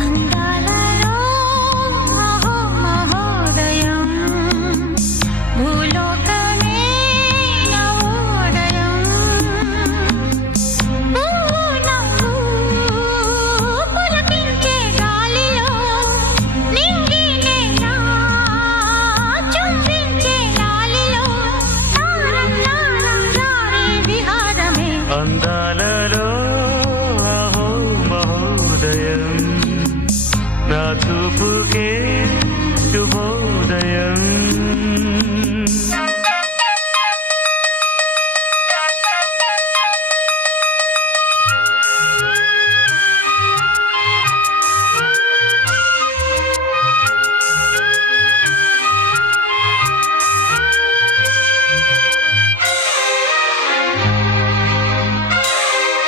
అందాలలో మహోదయం భూలోకమే నవోదయం నవ్వు పులకించే గాలిలో నింగి నేల చుంబించే లాలిలో తారం తారం జారే విహారమే అందాలలో అహో మహోదయం నా చూపుకే